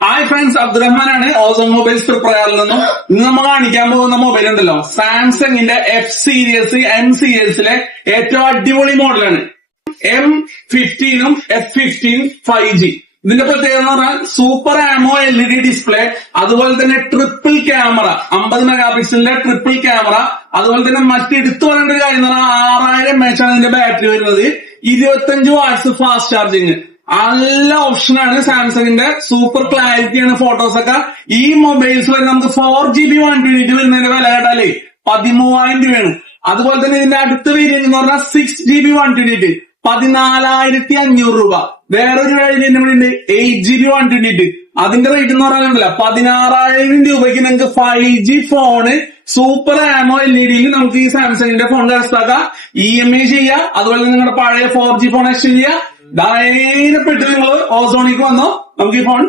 Hi friends, അബ്ദുറഹ്മാനാണ് ozone mobiles പ്രയാറിൽ നിന്നും. ഇന്ന് നമ്മൾ കാണിക്കാൻ പോകുന്ന മൊബൈൽ ഉണ്ടല്ലോ, സാംസങ്ങിന്റെ എഫ് സീരീസ് എം സീരീസിലെ ഏറ്റവും അടിപൊളി മോഡലാണ് M15ഉം F15 5G. ഇതിന്റെ പ്രത്യേകത എന്ന് പറഞ്ഞാൽ സൂപ്പർ ആമോ LED ഡിസ്പ്ലേ, അതുപോലെ തന്നെ ട്രിപ്പിൾ ക്യാമറ, 50 മെഗാ പിക്സലിന്റെ ട്രിപ്പിൾ ക്യാമറ, അതുപോലെ തന്നെ മറ്റെടുത്തു പറയേണ്ട ഒരു കാര്യം എന്ന് പറഞ്ഞാൽ 6000 mAh ആണ് ഇതിന്റെ ബാറ്ററി വരുന്നത്, 25 വാട്ട്സ് ഫാസ്റ്റ് ചാർജിങ്. നല്ല ഓപ്ഷനാണ് സാംസങ്ങിന്റെ. സൂപ്പർ ക്ലാരിറ്റിയാണ് ഫോട്ടോസൊക്കെ. ഈ മൊബൈൽസ് വരെ നമുക്ക് 4GB 128 വരുന്നതിന്റെ വില കേട്ടാലേ 13,000 രൂപയാണ്. അതുപോലെ തന്നെ ഇതിന്റെ അടുത്ത വേരിയന്റ് എന്ന് പറഞ്ഞാൽ 6GB 128 14,500 രൂപ. വേറൊരു വേരിയന്റ് കൂടി ഉണ്ട് 8GB 128. അതിന്റെ റേറ്റ് എന്ന് പറഞ്ഞാൽ 16,000 രൂപയ്ക്ക് നിങ്ങൾക്ക് 5G ഫോണ് സൂപ്പർ ആമോ LED നമുക്ക് ഈ സാംസങ്ങിന്റെ ഫോൺ കരസ്ഥമാക്കാം. EMI ചെയ്യാം. അതുപോലെ നിങ്ങളുടെ പഴയ 4G ഫോൺ എക്സ്ചേഞ്ച് ചെയ്യാം. ധൈര്യപ്പെട്ട് നിങ്ങൾ ഓസോണിക്ക് വന്നോ, നമുക്ക് ഈ ഫോൺ